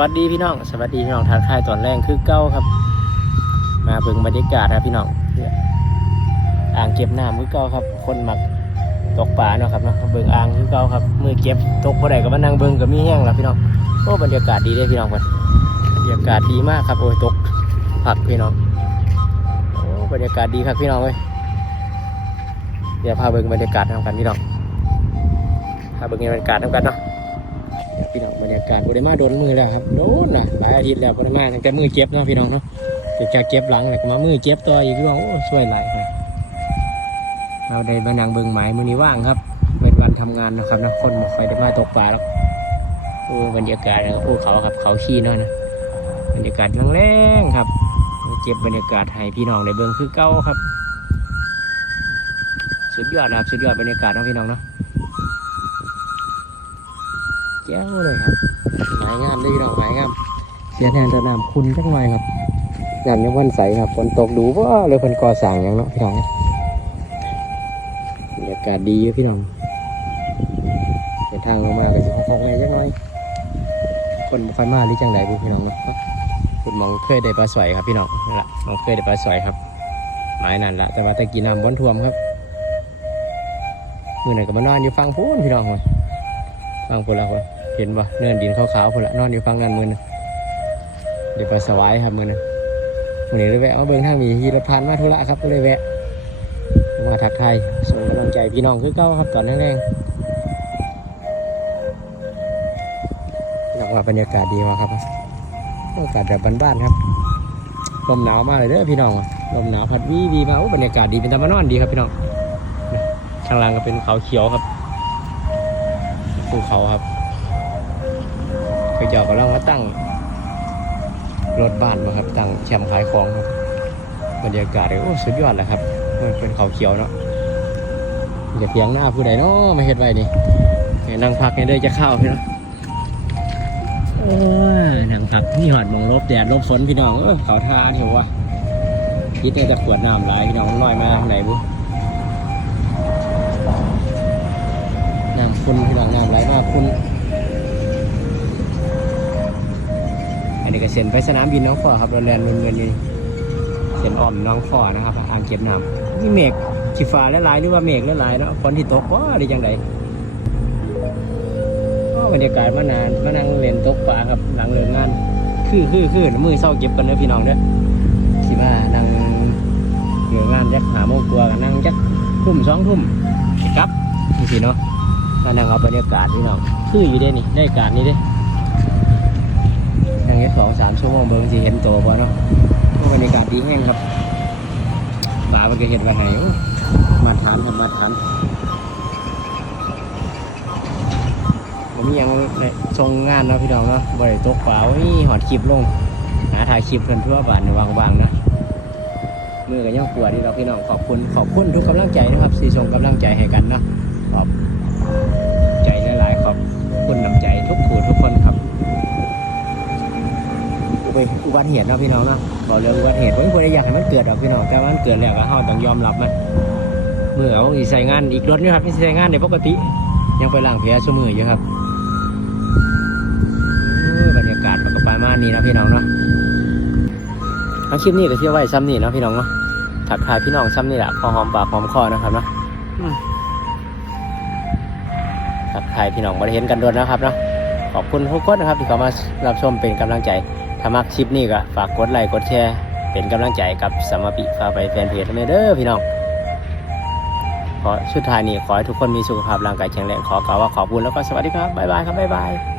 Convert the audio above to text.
วัสดีพี่น้องสวัสดีพี่น้องทักทายตอนแรกคือเก้าครับ มาเบิ่งบรรยากาศครับพี่น้องอ่างเก็บน้ำคือเก้าครับ คนมักตกปลาเนาะครับเนาะเบิ่งอ่างคือเก้าครับมือเก็บตกบ่ได้ก็มานั่งเบิ่งก็มีแห้งแล้วพี่น้องโอ้บรรยากาศดีเลยพี่น้องครับบรรยากาศดีมากครับโอ้ยตกผักพี่น้องโอ้บรรยากาศดีครับพี่น้องเว้ยเดี๋ยวพาเบิ่งบรรยากาศทำกันพี่น้องพาเบิ่งบรรยากาศทำกันเนาะ พี่น้องบรรยากาศบริมาโดนมือแล้วครับโดนนะหลายอาทิตย์แล้วบริมาตั้งแต่มือเก็บนะพี่น้องเนาะเก็บจากเก็บหลังแล้วมามือเก็บต่ออีกพี่น้องโอ้ช่วยหลายเลยเราได้มานั่งเบิ่งหมายมือนี้ว่างครับ เป็นวันทำงานนะครับนะคนบอกใครได้มาตกปลาแล้วโอ้บรรยากาศโอ้เขาครับเขาขี้เนาะนะบรรยากาศแรงๆครับเก็บบรรยากาศให้พี่น้องได้เบิ่งคือเก้าครับ สุดยอดนะครับสุดยอดบรรยากาศนะพี่น้องเนาะ แจ้วเลยครับหมายงามเลยพี่น้องหมายงามเสียแทนแตะนำคุณจังไงครับยามยังวันใสครับฝนตกดูว่าเลยคนก่อสร้างอย่างเนาะพี่น้องบรรยากาศดีอยู่พี่น้องเดินทางลงมาก็จะห้องไงจังหน่อย คนบ่ค่อยมาหรือจังไดบุพี่น้องเนาะคุณมองเคยได้ปลาสวยครับพี่น้องนั่นแหละมองเคยได้ปลาสวยครับหมายนั่นละแต่ว่าตะกี้น้ำบนท่วมครับมื่อไหร่ก็มานอนอยู่ฟังพูนพี่น้องเลย ฟังพุ่นละคนเห็นปะเนินดินขาวๆพุ่นละนอนอยู่ฟังนั่นมือนึงเดี๋ยวไปสวายครับมือนึงมือนี้เลยแวะเอาเบิ้งทางมีฮีรพานมาธุระครับก็เลยแวะ มาทักทายส่งกำลังใจพี่น้องคือเก้าครับตอนแรกๆอยากว่าบรรยากาศดีมากครับบรรยากาศแบบบ้านๆครับลมหนาวมากเลยเด้อพี่น้องลมหนาวพัดวีวีมาโอ้บรรยากาศดีเป็นตะมนอนดีครับพี่น้องข้างล่างก็เป็นเขาเขียวครับ ภูเขาครับไปเจาะกำลังมาตั้ง รถบ้านมาครับ ตั้งแคมป์ขายของครับบรรยากาศเลยโอ้สุดยอดเลยครับมันเป็นเขาเขียวเนาะอย่าเพียงหน้าผู้ใดเนาะมาเฮ็ดไว้นี่ให้นั่งพักให้ได้จะเข้าพี่เนาะโอ้ยนั่งพักนี่หอดมองลบแดดลบฝนพี่น้องเออเขาท่าเถอะวะคิดว่จะขวดน้ำหลายพี่น้องนลอยมาไหนบุ คุณพี่น้องน้ำไหลมากคุณอันนี้ก็เส้นไปสนามบินน้องขอครับเราเรียนเงินๆนี่เส้นอ้อมน้องขอนะครับอ่างเก็บน้ำนี่เมฆขีฟ้าและลายหรือว่าเมฆและลายเนาะฝนที่ตกว้าดีจังไดก็บรรยากาศมานานมานั่งเล่นตกปลาครับหลังเลิกงานคือคือคือมือเศร้าเก็บกันเด้อพี่น้องเด้อสิดว่านั่งเลิกงานจักหาโมงกลัวกันนั่งจักทุ่มสองทุ่มกับนี่สิเนาะ มานั่งเอาบรรยากาศพี่น้องคืออยู่ได้นี่ได้การนี่เด้นั่างแค่สองสามชั่วโมงเบิ่งสิเห็นตัวบ่เนาะก็บรรยากาศดีแห้งครับป่ามันก็เห็นว่าไงมาทานมาทานผมยังทรงงานเนาะพี่น้องเนาะบ่ได้ตกปลาโอ้ยหอดคลิปลงหาถ่ายคลิปเพื่อนทั่วบ้านวางๆนะมือก็ยังปวดที่เราพี่น้องขอบคุณขอบคุณทุกกำลังใจนะครับที่ส่งกำลังใจให้กันเนาะขอบ อุบัติเหตุเนาะพี่น้องเนาะบอกเรื่องอุบัติเหตุผมไม่ควรอยากให้มันเกิดหรอกพี่น้องแต่ว่ามันเกิดแล้วก็เราต้องยอมรับมันเมื่อเอาอีใส่งานอีกรถนี่ครับไม่ใส่งานในปกติ ยังไปล้างเพียชั่วมืออยู่ครับบรรยากาศมันก็ประมาณนี้นะพี่น้องเนาะเอาคลิปนี้ก็เที่ยวไว้ซ้ำนี่นะพี่น้องเนาะถักทายพี่น้องซ้ำนี่แหละพอหอมปากหอมคอนะครับเนาะอืมทักทายพี่น้องมาเห็นกันด้วยนะครับเนาะขอบคุณทุกคนนะครับที่เข้ามารับชมเป็นกำลังใจ ถ้ามักคลิปนี้ก็ฝากกดไลค์กดแชร์เป็นกำลังใจกับสมปิฟาไปแฟนเพจเมเดอร์พี่น้องขอสุดท้ายนี้ขอให้ทุกคนมีสุขภาพร่างกายแข็งแรงขอกล่าวว่าขอบคุณแล้วก็สวัสดีครับบ๊ายบายครับบ๊ายบาย